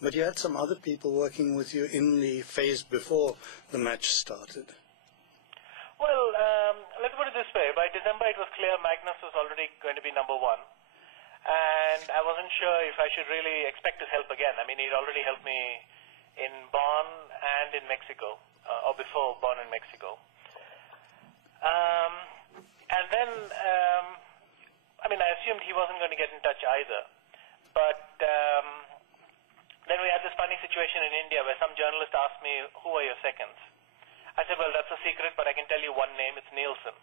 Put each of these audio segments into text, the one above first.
But you had some other people working with you in the phase before the match started. Well, let's put it this way. By December, it was clear Magnus was already going to be number one. And I wasn't sure if I should really expect his help again. I mean, he'd already helped me in Bonn and in Mexico, or before Bonn and Mexico. And then, I mean, I assumed he wasn't going to get in touch either. But then we had this funny situation in India where some journalist asked me, who are your seconds? I said, well, that's a secret, but I can tell you one name, it's Nielsen.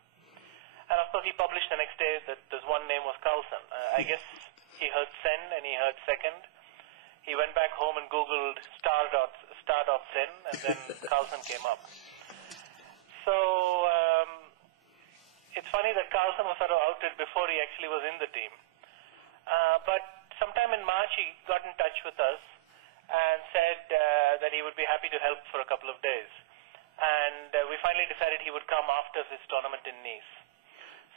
And of course he published the next day that this one name was Carlsen. I guess he heard Sen and he heard second. He went back home and Googled star.sen and then Carlsen came up. So it's funny that Carlsen was sort of outed before he actually was in the team. But sometime in March he got in touch with us and said that he would be happy to help for a couple of days. And we finally decided he would come after his tournament in Nice.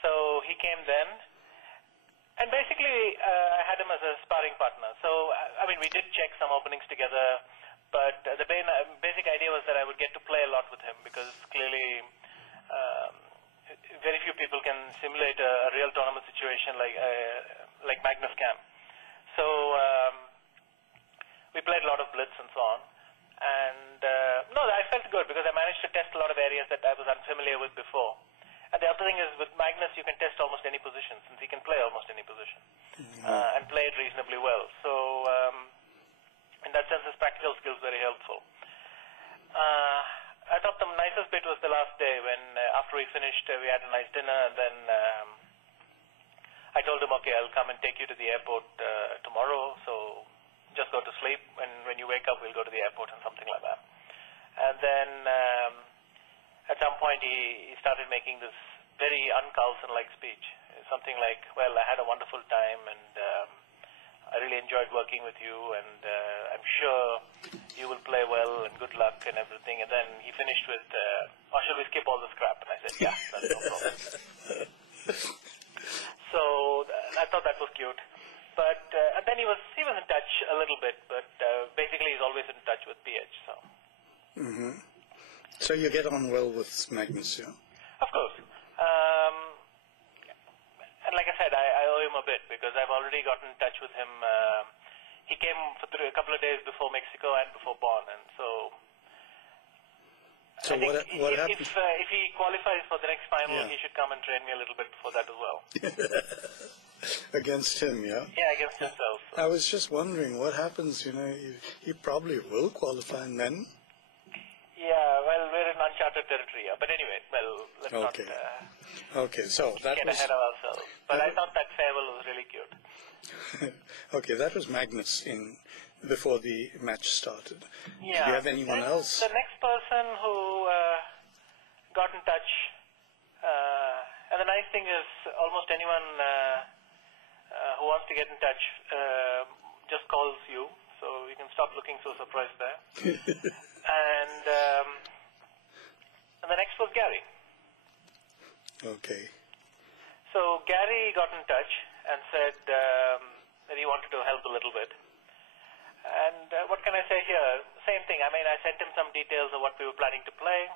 So he came then, and basically I had him as a sparring partner. So, I mean, we did check some openings together, but the basic idea was that I would get to play a lot with him because clearly very few people can simulate a real tournament situation like Magnus can. So we played a lot of blitz and so on. And no, I felt good because I managed to test a lot of areas that I was unfamiliar with before. And the other thing is with Magnus you can test almost any position since he can play almost any position and play it reasonably well. So in that sense his practical skills very helpful. I thought the nicest bit was the last day when after we finished we had a nice dinner and then I told him, okay, I'll come and take you to the airport tomorrow, so just go to sleep, and when you wake up we'll go to the airport and something like that. And then at some point he started making this very un-Carlsen-like speech, something like, well, I had a wonderful time and I really enjoyed working with you and I'm sure you will play well and good luck and everything. And then he finished with, or shall we skip all this crap? And I said, yeah, that's no problem. So I thought that was cute. But and then he was in touch a little bit, but basically he's always in touch with PH. So. So you get on well with Magnus, yeah? Of course. And like I said, I owe him a bit because I've already gotten in touch with him. He came for a couple of days before Mexico and before Bonn, and so. So what happened? If he qualifies for the next final, he should come and train me a little bit before that as well. Against him, yeah? Yeah, against himself. So. I was just wondering what happens, you know, he probably will qualify and then? Yeah, well, we're in uncharted territory, but anyway, well, let's not okay, so that get was... ahead of ourselves. But I thought that farewell was really cute. Okay, that was Magnus before the match started. Yeah. Do you have anyone else? The next person who got in touch, and the nice thing is almost anyone who wants to get in touch just calls you, so you can stop looking so surprised there. And the next was Gary. Okay. So Gary got in touch and said that he wanted to help a little bit. And what can I say here? Same thing. I mean, I sent him some details of what we were planning to play.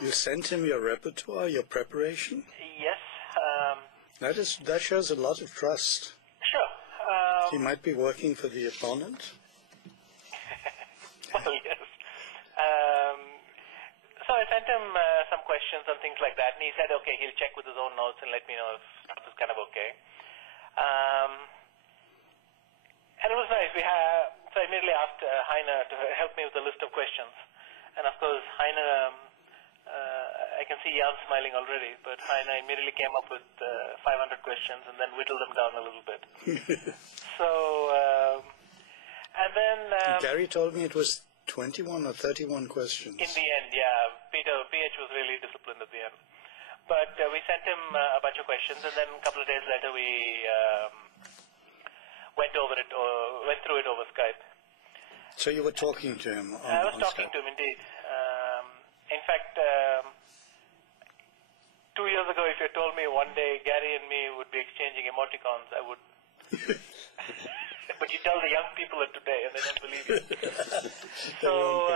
You sent him your repertoire, your preparation? Yes. That shows a lot of trust. Sure. He might be working for the opponent. Well, yes. So I sent him some questions and things like that, and he said, okay, he'll check with his own notes and let me know if stuff is kind of okay. And it was nice. So I immediately asked Heine to help me with a list of questions. And of course, Heine, I can see Jan smiling already, but Heine immediately came up with 500 questions and then whittled them down a little bit. So, and then... Gary told me it was 21 or 31 questions. In the end, yeah. PH was really disciplined at the end. But we sent him a bunch of questions, and then a couple of days later we went through it over Skype. So you were talking to him on I was talking Skype. to him, indeed. In fact, 2 years ago, if you told me one day Gary and me would be exchanging emoticons, I would but you tell the young people of today and they don't believe you. So,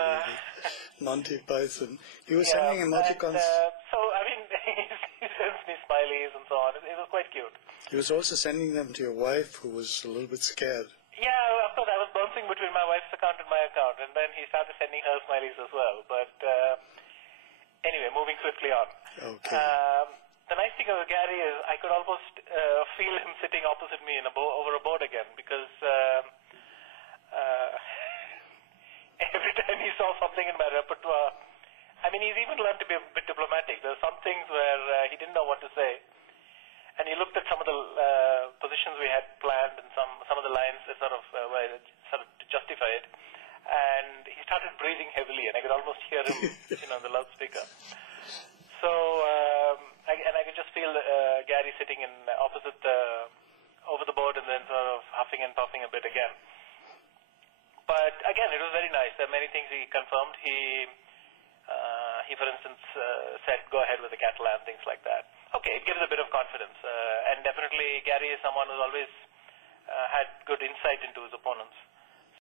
Monty Python. He was sending emoticons. So, I mean, he sends me smileys and so on. It was quite cute. He was also sending them to your wife, who was a little bit scared. Yeah, of course, I was bouncing between my wife's account and my account, and then he started sending her smileys as well. But anyway, moving swiftly on. Okay. The nice thing about Gary is I could almost feel him sitting opposite me over a board again, because every time he saw something in my repertoire, I mean, he's even learned to be a bit diplomatic. There are some things where he didn't know what to say, and he looked at some of the positions we had planned and some of the lines that sort of to justify it, and he started breathing heavily, and I could almost hear him, on the loudspeaker. So, I could just feel Gary sitting in opposite over the board, and then sort of huffing and puffing a bit again. But again, it was very nice. There are many things he confirmed. He for instance, said, go ahead with the Catalan, things like that. Okay, it gives a bit of confidence. And definitely Gary is someone who's always had good insight into his opponents.